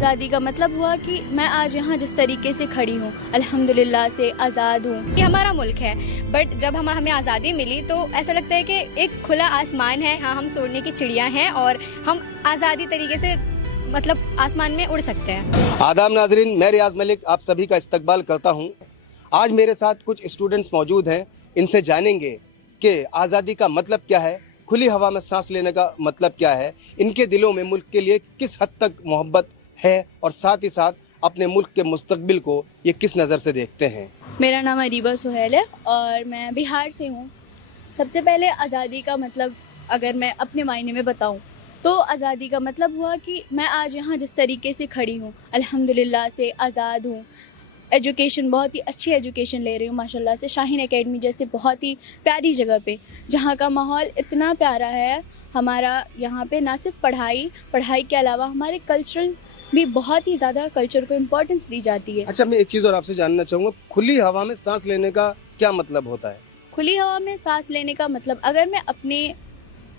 आज़ादी का मतलब हुआ कि मैं आज यहाँ जिस तरीके से खड़ी हूँ, अल्हम्दुलिल्लाह से आज़ाद हूँ। ये हमारा मुल्क है, बट जब हमें आज़ादी मिली तो ऐसा लगता है कि एक खुला आसमान है, हाँ हम सोने की चिड़िया हैं और हम आज़ादी तरीके से मतलब आसमान में उड़ सकते हैं। आदाब नाजरीन, मैं रियाज मलिक आप सभी का इस्तकबाल करता हूँ। आज मेरे साथ कुछ स्टूडेंट्स मौजूद हैं, इनसे जानेंगे कि आज़ादी का मतलब क्या है, खुली हवा में सांस लेने का मतलब क्या है, इनके दिलों में मुल्क के लिए किस हद तक मोहब्बत है और साथ ही साथ अपने मुल्क के मुस्तकबिल को ये किस नज़र से देखते हैं। मेरा नाम अरीबा सुहेल है और मैं बिहार से हूँ। सबसे पहले आज़ादी का मतलब अगर मैं अपने मायने में बताऊँ तो आज़ादी का मतलब हुआ कि मैं आज यहाँ जिस तरीके से खड़ी हूँ, अल्हम्दुलिल्लाह से आज़ाद हूँ। एजुकेशन बहुत ही अच्छी एजुकेशन ले रही हूँ माशाल्लाह से, शाहीन एकेडमी जैसे बहुत ही प्यारी जगह पे, जहाँ का माहौल इतना प्यारा है। हमारा यहाँ पे ना सिर्फ पढ़ाई के अलावा हमारे कल्चरल भी बहुत ही ज़्यादा कल्चर को इम्पोर्टेंस दी जाती है। अच्छा, मैं एक चीज़ और आपसे जानना चाहूँगा, खुली हवा में सांस लेने का क्या मतलब होता है? खुली हवा में सांस लेने का मतलब अगर मैं अपने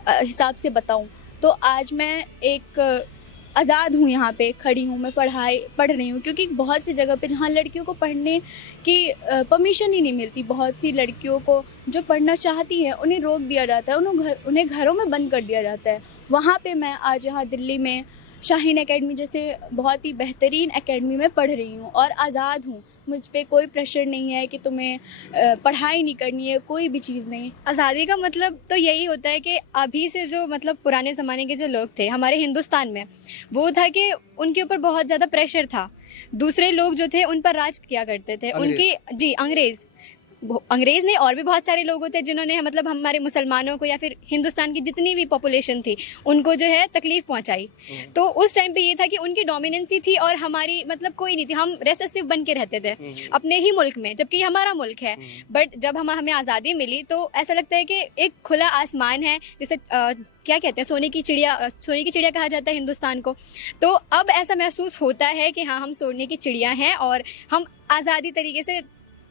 हिसाब से बताऊं तो आज मैं एक आज़ाद हूँ, यहाँ पे खड़ी हूँ, मैं पढ़ रही हूँ, क्योंकि बहुत सी जगह पे जहाँ लड़कियों को पढ़ने की परमिशन ही नहीं मिलती, बहुत सी लड़कियों को जो पढ़ना चाहती हैं उन्हें रोक दिया जाता है, उन्हें घरों में बंद कर दिया जाता है। वहाँ पे मैं आज यहाँ दिल्ली में शाहीन एकेडमी जैसे बहुत ही बेहतरीन एकेडमी में पढ़ रही हूँ और आज़ाद हूँ। मुझ पे कोई प्रेशर नहीं है कि तुम्हें पढ़ाई नहीं करनी है, कोई भी चीज़ नहीं। आज़ादी का मतलब तो यही होता है कि अभी से जो मतलब पुराने ज़माने के जो लोग थे हमारे हिंदुस्तान में, वो था कि उनके ऊपर बहुत ज़्यादा प्रेशर था। दूसरे लोग जो थे उन पर राज किया करते थे, उनकी जी अंग्रेज़ ने और भी बहुत सारे लोग होते हैं जिन्होंने मतलब हमारे मुसलमानों को या फिर हिंदुस्तान की जितनी भी पॉपुलेशन थी उनको जो है तकलीफ़ पहुंचाई। तो उस टाइम पे ये था कि उनकी डोमिनेंसी थी और हमारी मतलब कोई नहीं थी, हम रेसेसिव बन के रहते थे अपने ही मुल्क में, जबकि ये हमारा मुल्क है। बट जब हमें आज़ादी मिली तो ऐसा लगता है कि एक खुला आसमान है, जैसे क्या कहते हैं, सोने की चिड़िया कहा जाता है हिंदुस्तान को। तो अब ऐसा महसूस होता है कि हाँ हम सोने की चिड़िया हैं और हम आज़ादी तरीके से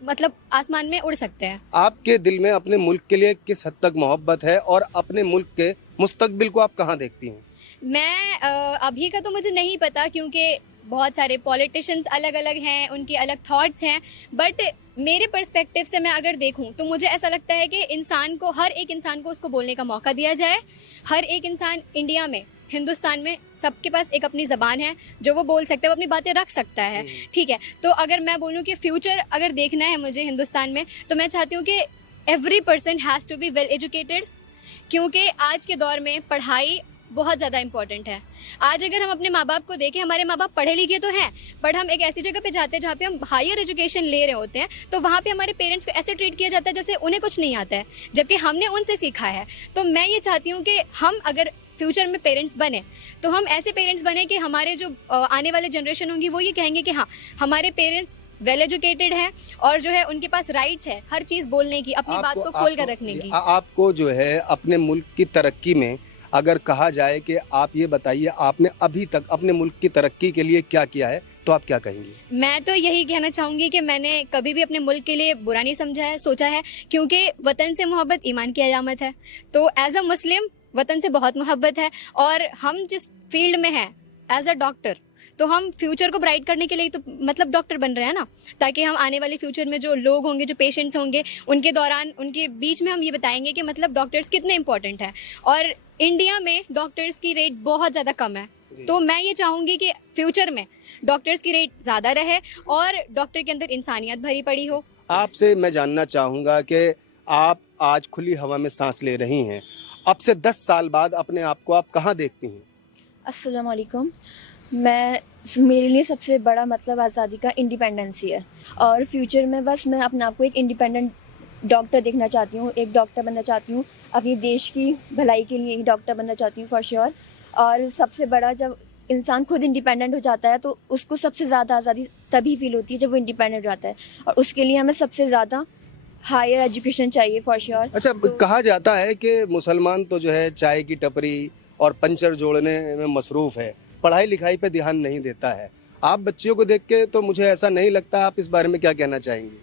मतलब आसमान में उड़ सकते हैं। आपके दिल में अपने मुल्क के लिए किस हद तक मोहब्बत है और अपने मुल्क के मुस्तकबिल को आप कहाँ देखती हैं? मैं अभी का तो मुझे नहीं पता, क्योंकि बहुत सारे पॉलिटिशियंस अलग अलग हैं, उनके अलग थॉट्स हैं। बट मेरे पर्सपेक्टिव से मैं अगर देखूं तो मुझे ऐसा लगता है कि हर एक इंसान को उसको बोलने का मौका दिया जाए। हर एक इंसान इंडिया में, हिंदुस्तान में, सबके पास एक अपनी ज़बान है जो वो बोल सकता है, वो अपनी बातें रख सकता है। ठीक है, तो अगर मैं बोलूँ कि फ्यूचर अगर देखना है मुझे हिंदुस्तान में, तो मैं चाहती हूँ कि every person has to be well educated, क्योंकि आज के दौर में पढ़ाई बहुत ज़्यादा इंपॉर्टेंट है। आज अगर हम अपने माँ बाप को देखें, हमारे माँ बाप पढ़े लिखे तो हैं, बट हम एक ऐसी जगह पे जाते हैं जहाँ पे हम हायर एजुकेशन ले रहे होते हैं, तो वहाँ पे हमारे पेरेंट्स को ऐसे ट्रीट किया जाता है जैसे उन्हें कुछ नहीं आता है, जबकि हमने उनसे सीखा है। तो मैं ये चाहती हूँ कि हम अगर फ्यूचर में पेरेंट्स बने तो हम ऐसे पेरेंट्स बने कि हमारे जो आने वाले जनरेशन होंगी वो ये कहेंगे कि हाँ हमारे पेरेंट्स वेल एजुकेटेड हैं और जो है उनके पास राइट्स है हर चीज़ बोलने की, अपनी बात को खोल कर रखने की। आपको जो है अपने मुल्क की तरक्की में अगर कहा जाए कि आप ये बताइए आपने अभी तक अपने मुल्क की तरक्की के लिए क्या किया है, तो आप क्या कहेंगी? मैं तो यही कहना चाहूँगी कि मैंने कभी भी अपने मुल्क के लिए बुरा नहीं समझा है, सोचा है, क्योंकि वतन से मोहब्बत ईमान की अलामत है। तो एज अ मुस्लिम वतन से बहुत मोहब्बत है और हम जिस फील्ड में हैं एज अ डॉक्टर, तो हम फ्यूचर को ब्राइट करने के लिए तो मतलब डॉक्टर बन रहे हैं ना, ताकि हम आने वाले फ्यूचर में जो लोग होंगे, जो पेशेंट्स होंगे, उनके बीच में हम ये बताएंगे कि मतलब डॉक्टर्स कितने इंपॉर्टेंट हैं। और इंडिया में डॉक्टर्स की रेट बहुत ज़्यादा कम है, तो मैं ये चाहूँगी कि फ्यूचर में डॉक्टर्स की रेट ज़्यादा रहे और डॉक्टर के अंदर इंसानियत भरी पड़ी हो। आपसे मैं जानना चाहूँगा कि आप आज खुली हवा में सांस ले रही हैं, अब से 10 साल बाद अपने आप को आप कहाँ देखती हैं? अस्सलाम वालेकुम। मेरे लिए सबसे बड़ा मतलब आज़ादी का इंडिपेंडेंस ही है और फ्यूचर में बस मैं अपने आप को एक इंडिपेंडेंट डॉक्टर देखना चाहती हूँ, एक डॉक्टर बनना चाहती हूँ, अपनी देश की भलाई के लिए एक डॉक्टर बनना चाहती हूँ फॉर श्योर। और सबसे बड़ा, जब इंसान खुद इंडिपेंडेंट हो जाता है तो उसको सबसे ज़्यादा आज़ादी तभी फील होती है जब वो इंडिपेंडेंट हो जाता है, और उसके लिए हमें सबसे ज़्यादा हायर एजुकेशन चाहिए फॉर श्योर। अच्छा, कहा जाता है कि मुसलमान तो जो है चाय की टपरी और पंचर जोड़ने में मसरूफ़ है, पढ़ाई लिखाई पे ध्यान नहीं देता है। आप बच्चियों को देख के तो मुझे ऐसा नहीं लगता, आप इस बारे में क्या कहना चाहेंगी?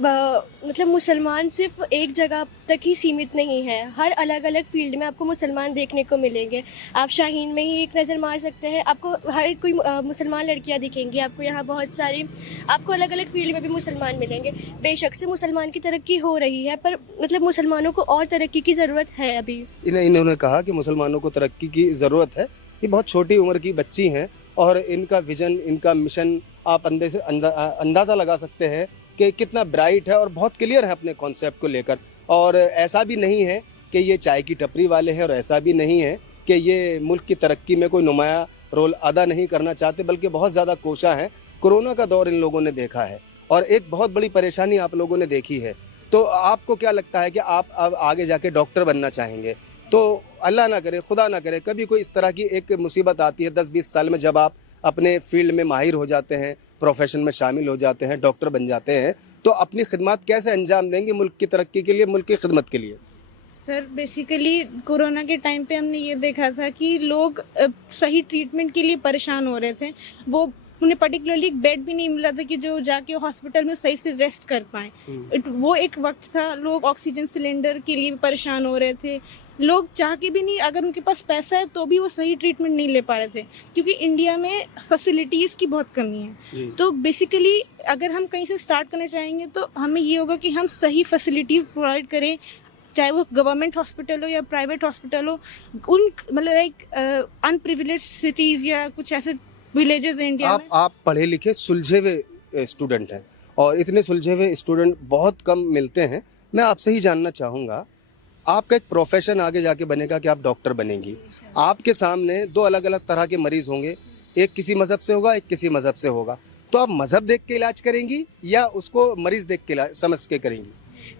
मतलब मुसलमान सिर्फ एक जगह तक ही सीमित नहीं है, हर अलग अलग फील्ड में आपको मुसलमान देखने को मिलेंगे। आप शाहीन में ही एक नज़र मार सकते हैं, आपको हर कोई मुसलमान लड़कियां दिखेंगी, आपको यहाँ बहुत सारी आपको अलग अलग फील्ड में भी मुसलमान मिलेंगे। बेशक से मुसलमान की तरक्की हो रही है, पर मतलब मुसलमानों को और तरक्की की ज़रूरत है अभी। इन्होंने कहा कि मुसलमानों को तरक्की की ज़रूरत है। ये बहुत छोटी उम्र की बच्ची हैं और इनका विजन, इनका मिशन आप अंदाज़ा लगा सकते हैं कि कितना ब्राइट है और बहुत क्लियर है अपने कॉन्सेप्ट को लेकर। और ऐसा भी नहीं है कि ये चाय की टपरी वाले हैं और ऐसा भी नहीं है कि ये मुल्क की तरक्की में कोई नुमाया रोल अदा नहीं करना चाहते, बल्कि बहुत ज़्यादा कोशा हैं। कोरोना का दौर इन लोगों ने देखा है और एक बहुत बड़ी परेशानी आप लोगों ने देखी है। तो आपको क्या लगता है कि आप अब आगे जाके डॉक्टर बनना चाहेंगे? तो अल्लाह ना करे, खुदा ना करे, कभी कोई इस तरह की एक मुसीबत आती है 10-20 साल में, जब आप अपने फील्ड में माहिर हो जाते हैं, प्रोफेशन में शामिल हो जाते हैं, डॉक्टर बन जाते हैं, तो अपनी खिदमत कैसे अंजाम देंगे मुल्क की तरक्की के लिए, मुल्क की खिदमत के लिए? सर बेसिकली कोरोना के टाइम पे हमने ये देखा था कि लोग सही ट्रीटमेंट के लिए परेशान हो रहे थे। वो उन्हें पर्टिकुलरली एक बेड भी नहीं मिला था कि जो जाके हॉस्पिटल में सही से रेस्ट कर पाएँ। वो एक वक्त था, लोग ऑक्सीजन सिलेंडर के लिए भी परेशान हो रहे थे। लोग चाह के भी नहीं, अगर उनके पास पैसा है तो भी वो सही ट्रीटमेंट नहीं ले पा रहे थे, क्योंकि इंडिया में फैसिलिटीज़ की बहुत कमी है। तो बेसिकली अगर हम कहीं से स्टार्ट करना चाहेंगे तो हमें ये होगा कि हम सही फैसिलिटी प्रोवाइड करें, चाहे वो गवर्नमेंट हॉस्पिटल हो या प्राइवेट हॉस्पिटल हो। उन मतलब एक अनप्रिविलेज सिटीज़ या कुछ ऐसे विलेजेस इंडिया में। आप पढ़े लिखे सुलझे हुए स्टूडेंट हैं और इतने सुलझे हुए स्टूडेंट बहुत कम मिलते हैं। मैं आपसे ही जानना चाहूँगा, आपका एक प्रोफेशन आगे जाके बनेगा कि आप डॉक्टर बनेंगी। आपके सामने दो अलग अलग तरह के मरीज होंगे, एक किसी मज़हब से होगा, एक किसी मज़हब से होगा। तो आप मज़हब देख के इलाज करेंगी या उसको मरीज देख के समझ के करेंगी?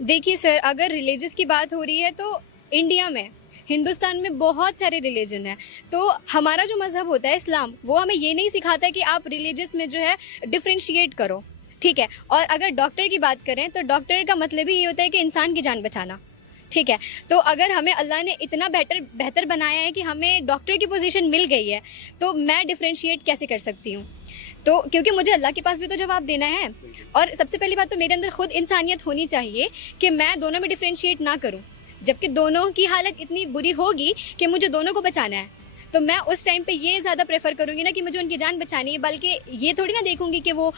देखिए सर, अगर रिलीजियस की बात हो रही है तो इंडिया में, हिंदुस्तान में बहुत सारे रिलीजन है। तो हमारा जो मज़हब होता है इस्लाम, वो हमें ये नहीं सिखाता कि आप रिलीजियस में जो है डिफ्रेंशिएट करो, ठीक है। और अगर डॉक्टर की बात करें तो डॉक्टर का मतलब ही ये होता है कि इंसान की जान बचाना, ठीक है। तो अगर हमें अल्लाह ने इतना बेहतर बनाया है कि हमें डॉक्टर की पोजीशन मिल गई है, तो मैं डिफ्रेंशिएट कैसे कर सकती हूँ? तो क्योंकि मुझे अल्लाह के पास भी तो जवाब देना है। और सबसे पहली बात तो मेरे अंदर खुद इंसानियत होनी चाहिए कि मैं दोनों में डिफ्रेंशिएट ना करूँ, जबकि दोनों की हालत इतनी बुरी होगी कि मुझे दोनों को बचाना है। तो मैं उस टाइम पे ये ज़्यादा प्रेफर करूँगी ना कि मुझे उनकी जान बचानी है, बल्कि ये थोड़ी ना देखूँगी कि वो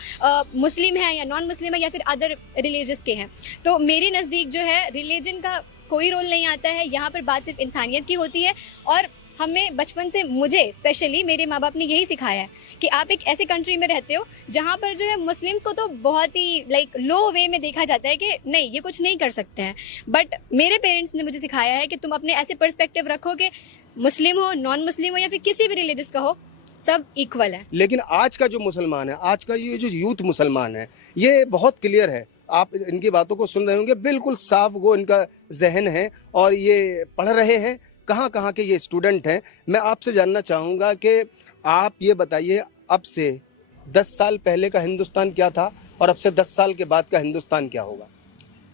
मुस्लिम है या नॉन मुस्लिम है या फिर अदर रिलीजियस के हैं। तो मेरे नज़दीक जो है रिलीजन का कोई रोल नहीं आता है, यहाँ पर बात सिर्फ इंसानियत की होती है। और हमें बचपन से, मुझे स्पेशली मेरे माँ बाप ने यही सिखाया है कि आप एक ऐसे कंट्री में रहते हो जहाँ पर जो है मुस्लिम्स को तो बहुत ही लो वे में देखा जाता है कि नहीं, ये कुछ नहीं कर सकते हैं। बट मेरे पेरेंट्स ने मुझे सिखाया है कि तुम अपने ऐसे पर्सपेक्टिव रखो कि मुस्लिम हो, नॉन मुस्लिम हो या फिर किसी भी रिलीजियस का हो, सब इक्वल है। लेकिन आज का जो मुसलमान है, आज का ये जो यूथ मुसलमान है, ये बहुत क्लियर है। आप इनकी बातों को सुन रहे होंगे, बिल्कुल साफ वो इनका जहन है और ये पढ़ रहे हैं। कहाँ के ये स्टूडेंट हैं। मैं आपसे जानना चाहूँगा कि आप ये बताइए, अब से 10 साल पहले का हिंदुस्तान क्या था और अब से 10 साल के बाद का हिंदुस्तान क्या होगा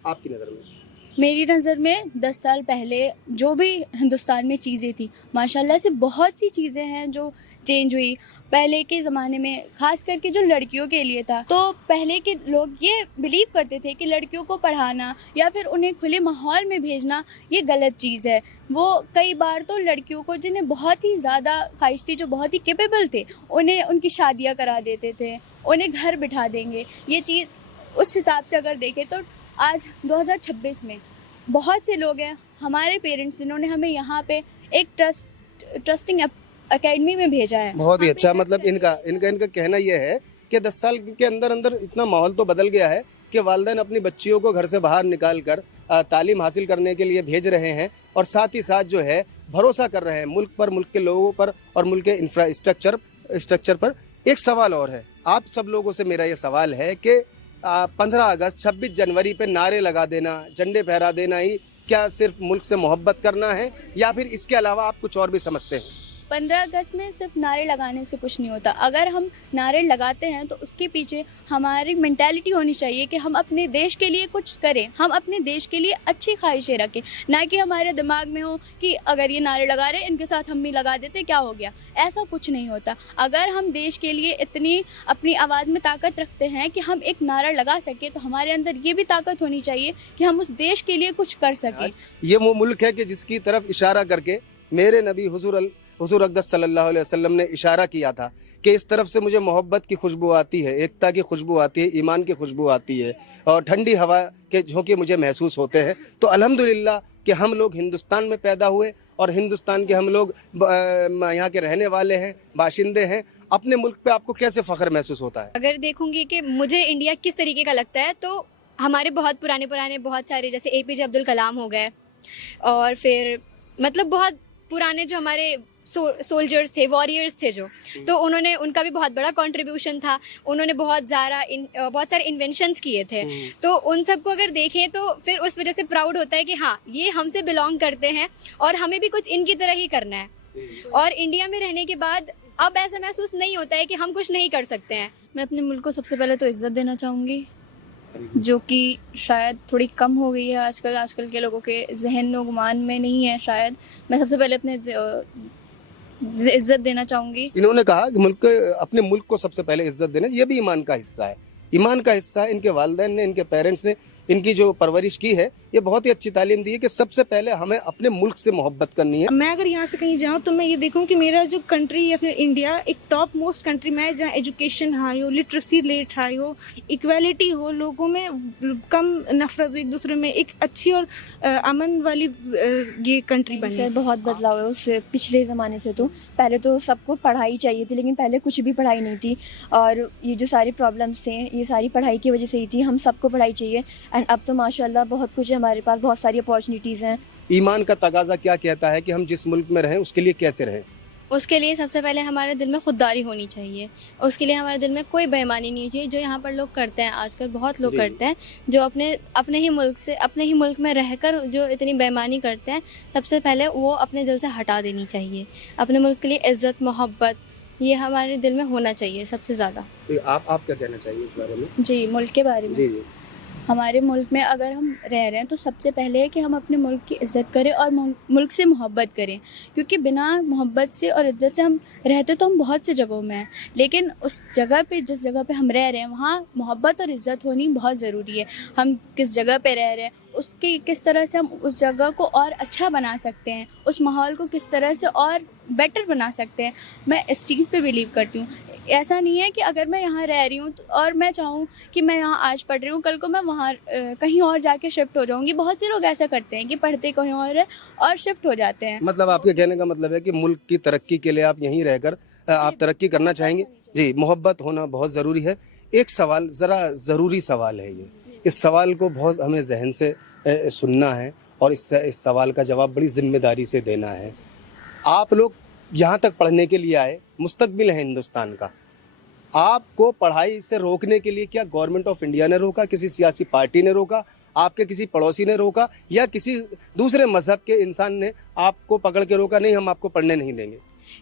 आपकी नज़र में? मेरी नज़र में 10 साल पहले जो भी हिंदुस्तान में चीज़ें थी, माशाल्लाह से बहुत सी चीज़ें हैं जो चेंज हुई। पहले के ज़माने में ख़ास करके जो लड़कियों के लिए था, तो पहले के लोग ये बिलीव करते थे कि लड़कियों को पढ़ाना या फिर उन्हें खुले माहौल में भेजना ये गलत चीज़ है। वो कई बार तो लड़कियों को, जिन्हें बहुत ही ज़्यादा ख्वाहिश थी, जो बहुत ही कैपेबल थे, उन्हें उनकी शादियाँ करा देते थे, उन्हें घर बिठा देंगे। ये चीज़ उस हिसाब से अगर देखें तो आज 2026 में बहुत से लोग हैं, हमारे पेरेंट्स, जिन्होंने हमें यहाँ पे एक ट्रस्टिंग एकेडमी में भेजा है। बहुत ही अच्छा। मतलब इनका कहना यह है कि 10 साल के अंदर इतना माहौल तो बदल गया है कि वालिदैन अपनी बच्चियों को घर से बाहर निकाल कर तालीम हासिल करने के लिए भेज रहे हैं और साथ ही साथ जो है भरोसा कर रहे हैं मुल्क पर, मुल्क के लोगों पर और मुल्क के इंफ्रास्ट्रक्चर पर। एक सवाल और है, आप सब लोगों से मेरा ये सवाल है कि 15 अगस्त 26 जनवरी पे नारे लगा देना, झंडे फहरा देना ही क्या सिर्फ मुल्क से मोहब्बत करना है या फिर इसके अलावा आप कुछ और भी समझते हैं? 15 अगस्त में सिर्फ नारे लगाने से कुछ नहीं होता। अगर हम नारे लगाते हैं तो उसके पीछे हमारी मेंटालिटी होनी चाहिए कि हम अपने देश के लिए कुछ करें, हम अपने देश के लिए अच्छी ख्वाहिशें रखें, ना कि हमारे दिमाग में हो कि अगर ये नारे लगा रहे हैं इनके साथ हम भी लगा देते क्या हो गया। ऐसा कुछ नहीं होता। अगर हम देश के लिए इतनी अपनी आवाज़ में ताकत रखते हैं कि हम एक नारा लगा सके, तो हमारे अंदर ये भी ताकत होनी चाहिए कि हम उस देश के लिए कुछ कर सकें। ये वो मुल्क है कि जिसकी तरफ इशारा करके मेरे नबी हुजूर अक़दस सल्लल्लाहु अलैहि वसल्लम ने इशारा किया था कि इस तरफ से मुझे मोहब्बत की खुशबू आती है, एकता की खुशबू आती है, ईमान की खुशबू आती है और ठंडी हवा के झोंके मुझे महसूस होते हैं। तो अल्हम्दुलिल्लाह कि हम लोग हिंदुस्तान में पैदा हुए और हिंदुस्तान के हम लोग यहाँ के रहने वाले हैं, बाशिंदे हैं। अपने मुल्क पे आपको कैसे फ़ख्र महसूस होता है? अगर देखूंगी कि मुझे इंडिया किस तरीके का लगता है, तो हमारे बहुत पुराने बहुत सारे जैसे APJ अब्दुल कलाम हो गए, और फिर मतलब बहुत पुराने जो हमारे सोल्जर्स थे, वॉरियर्स थे जो, तो उन्होंने, उनका भी बहुत बड़ा कंट्रीब्यूशन था। उन्होंने बहुत सारे इन्वेंशंस किए थे। तो उन सबको अगर देखें तो फिर उस वजह से प्राउड होता है कि हाँ, ये हमसे बिलोंग करते हैं और हमें भी कुछ इनकी तरह ही करना है। और इंडिया में रहने के बाद अब ऐसा महसूस नहीं होता है कि हम कुछ नहीं कर सकते हैं। मैं अपने मुल्क को सबसे पहले तो इज़्ज़त देना चाहूँगी, जो कि शायद थोड़ी कम हो गई है आजकल के लोगों के जहन व गुमान में नहीं है शायद। मैं सबसे पहले अपने इज़्ज़त देना चाहूँगी। इन्होंने कहा कि अपने मुल्क को सबसे पहले इज्जत देना, ये भी ईमान का हिस्सा है। ईमान का हिस्सा है। इनके वालिदैन ने, इनके पेरेंट्स ने इनकी जो परवरिश की है, ये बहुत ही अच्छी तालीम दी है कि सबसे पहले हमें अपने मुल्क से मोहब्बत करनी है। मैं अगर यहाँ से कहीं जाऊँ तो मैं ये देखूँ कि मेरा जो कंट्री या फिर इंडिया एक टॉप मोस्ट कंट्री में है, जहाँ एजुकेशन हाई हो, लिटरेसी रेट हाई हो, इक्वालिटी हो, लोगों में कम नफरत हो एक दूसरे में, एक अच्छी और अमन वाली ये कंट्री बनी सर है। बहुत बदलाव है उस पिछले ज़माने से। तो पहले तो सबको पढ़ाई चाहिए थी, लेकिन पहले कुछ भी पढ़ाई नहीं थी, और ये जो सारी प्रॉब्लम्स थे ये सारी पढ़ाई की वजह से ही थी। हम सबको पढ़ाई चाहिए, एंड अब तो माशाल्लाह बहुत कुछ है हमारे पास, बहुत सारी अपॉर्चुनिटीज़ हैं। ईमान का तकाजा क्या कहता है कि हम जिस मुल्क में रहें उसके लिए कैसे रहें? उसके लिए सबसे पहले हमारे दिल में खुददारी होनी चाहिए। उसके लिए हमारे दिल में कोई बेईमानी नहीं चाहिए, जो यहाँ पर लोग करते हैं आजकल, बहुत लोग करते हैं, जो अपने ही मुल्क में रहकर जो इतनी बेईमानी करते हैं, सबसे पहले वो अपने दिल से हटा देनी चाहिए। अपने मुल्क के लिए इज़्ज़त, मोहब्बत, ये हमारे दिल में होना चाहिए सबसे ज़्यादा। तो आप क्या कहना चाहिए इस बारे में? जी, मुल्क के बारे में। जी जी। हमारे मुल्क में अगर हम रह रहे हैं तो सबसे पहले है कि हम अपने मुल्क की इज़्ज़त करें और मुल्क से मोहब्बत करें, क्योंकि बिना मोहब्बत से और इज़्ज़त से हम रहते तो हम बहुत सी जगहों में हैं, लेकिन उस जगह पे, जिस जगह पे हम रह रहे हैं, वहाँ मोहब्बत और इज़्ज़त होनी बहुत ज़रूरी है। हम किस जगह पे रह रहे हैं, उसकी किस तरह से हम उस जगह को और अच्छा बना सकते हैं, उस माहौल को किस तरह से और बेटर बना सकते हैं, मैं इस चीज़ पे बिलीव करती हूँ। ऐसा नहीं है कि अगर मैं यहाँ रह रही हूँ और मैं चाहूँ कि मैं यहाँ आज पढ़ रही हूँ, कल को मैं वहाँ कहीं और जाके शिफ्ट हो जाऊँगी। बहुत से लोग ऐसा करते हैं कि पढ़ते कहीं और है और शिफ्ट हो जाते हैं। मतलब आपके कहने का मतलब है कि मुल्क की तरक्की के लिए आप यहीं रहकर आप तरक्की करना चाहेंगे? जी, मोहब्बत होना बहुत ज़रूरी है। एक सवाल, ज़रा ज़रूरी सवाल है ये, इस सवाल को बहुत हमें जहन से सुनना है और इस सवाल का जवाब बड़ी जिम्मेदारी से देना है। आप लोग यहाँ तक पढ़ने के लिए आए, मुस्तकबिल है हिंदुस्तान का। आपको पढ़ाई से रोकने के लिए क्या गवर्नमेंट ऑफ इंडिया ने रोका, किसी सियासी पार्टी ने रोका, आपके किसी पड़ोसी ने रोका, या किसी दूसरे मजहब के इंसान ने आपको पकड़ के रोका, नहीं हम आपको पढ़ने नहीं देंगे?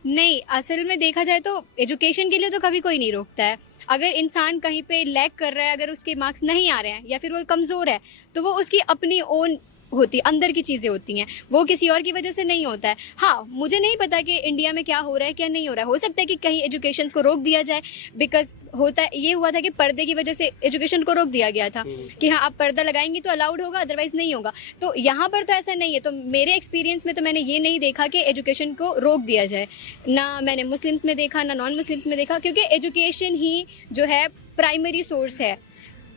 नहीं, असल में देखा जाए तो एजुकेशन के लिए तो कभी कोई नहीं रोकता है। अगर इंसान कहीं पे लैग कर रहा है, अगर उसके मार्क्स नहीं आ रहे हैं या फिर वो कमज़ोर है, तो वो उसकी अपनी ओन होती, अंदर की चीज़ें होती हैं, वो किसी और की वजह से नहीं होता है। हाँ, मुझे नहीं पता कि इंडिया में क्या हो रहा है क्या नहीं हो रहा है। हो सकता है कि कहीं एजुकेशन को रोक दिया जाए, बिकॉज ये हुआ था कि पर्दे की वजह से एजुकेशन को रोक दिया गया था कि हाँ, आप पर्दा लगाएंगी तो अलाउड होगा, अदरवाइज नहीं होगा। तो यहाँ पर तो ऐसा नहीं है। तो मेरे एक्सपीरियंस में तो मैंने ये नहीं देखा कि एजुकेशन को रोक दिया जाए। ना मैंने मुस्लिम्स में देखा, ना नॉन मुस्लिम्स में देखा, क्योंकि एजुकेशन ही जो है प्राइमरी सोर्स है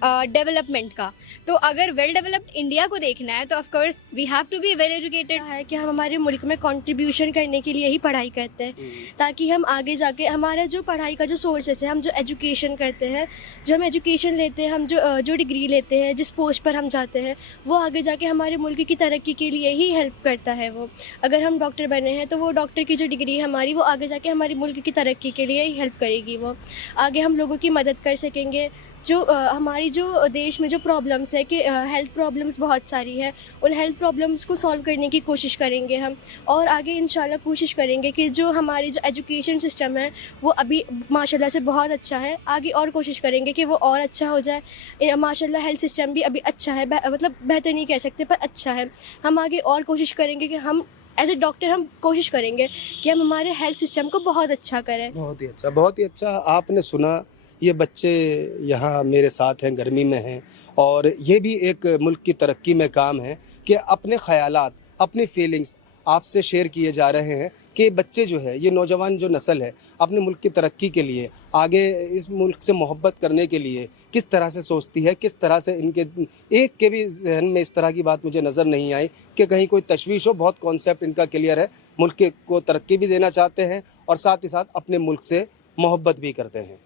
डेवलपमेंट का। तो अगर वेल डेवलप्ड इंडिया को देखना है तो of course we have to be well educated. है कि हम हमारे मुल्क में कंट्रीब्यूशन करने के लिए ही पढ़ाई करते हैं, ताकि हम आगे जाके हमारा जो पढ़ाई का जो सोर्सेस है, हम जो एजुकेशन करते हैं, जो हम एजुकेशन लेते हैं, हम जो डिग्री लेते हैं, जिस पोस्ट पर हम जाते हैं, वो आगे जाके हमारे मुल्क की तरक्की के लिए ही हेल्प करता है। वो अगर हम डॉक्टर बने हैं तो वो डॉक्टर की जो डिग्री है हमारी, वो आगे जाके हमारे मुल्क की तरक्की के लिए ही हेल्प करेगी। वो आगे हम लोगों की मदद कर सकेंगे, जो हमारी जो देश में जो प्रॉब्लम्स है कि हेल्थ प्रॉब्लम्स बहुत सारी हैं, उन हेल्थ प्रॉब्लम्स को सॉल्व करने की कोशिश करेंगे हम। और आगे इंशाल्लाह कोशिश करेंगे कि जो हमारी जो एजुकेशन सिस्टम है वो अभी माशाल्लाह से बहुत अच्छा है, आगे और कोशिश करेंगे कि वो और अच्छा हो जाए। माशाल्लाह हेल्थ सिस्टम भी अभी अच्छा है, मतलब बेहतर नहीं कह सकते पर अच्छा है। हम आगे और कोशिश करेंगे कि हम एज ए डॉक्टर हम कोशिश करेंगे कि हम हमारे हेल्थ सिस्टम को बहुत अच्छा करें। बहुत ही अच्छा, बहुत ही अच्छा। आपने सुना, ये बच्चे यहाँ मेरे साथ हैं, गर्मी में हैं, और ये भी एक मुल्क की तरक्की में काम है कि अपने ख़यालात, अपनी फीलिंग्स आपसे शेयर किए जा रहे हैं कि बच्चे जो है, ये नौजवान जो नस्ल है, अपने मुल्क की तरक्की के लिए, आगे इस मुल्क से मोहब्बत करने के लिए किस तरह से सोचती है, किस तरह से इनके एक के भी जहन में इस तरह की बात मुझे नज़र नहीं आई कि कहीं कोई तशवीश हो। बहुत कॉन्सेप्ट इनका क्लियर है, मुल्क को तरक्की भी देना चाहते हैं और साथ ही साथ अपने मुल्क से मोहब्बत भी करते हैं।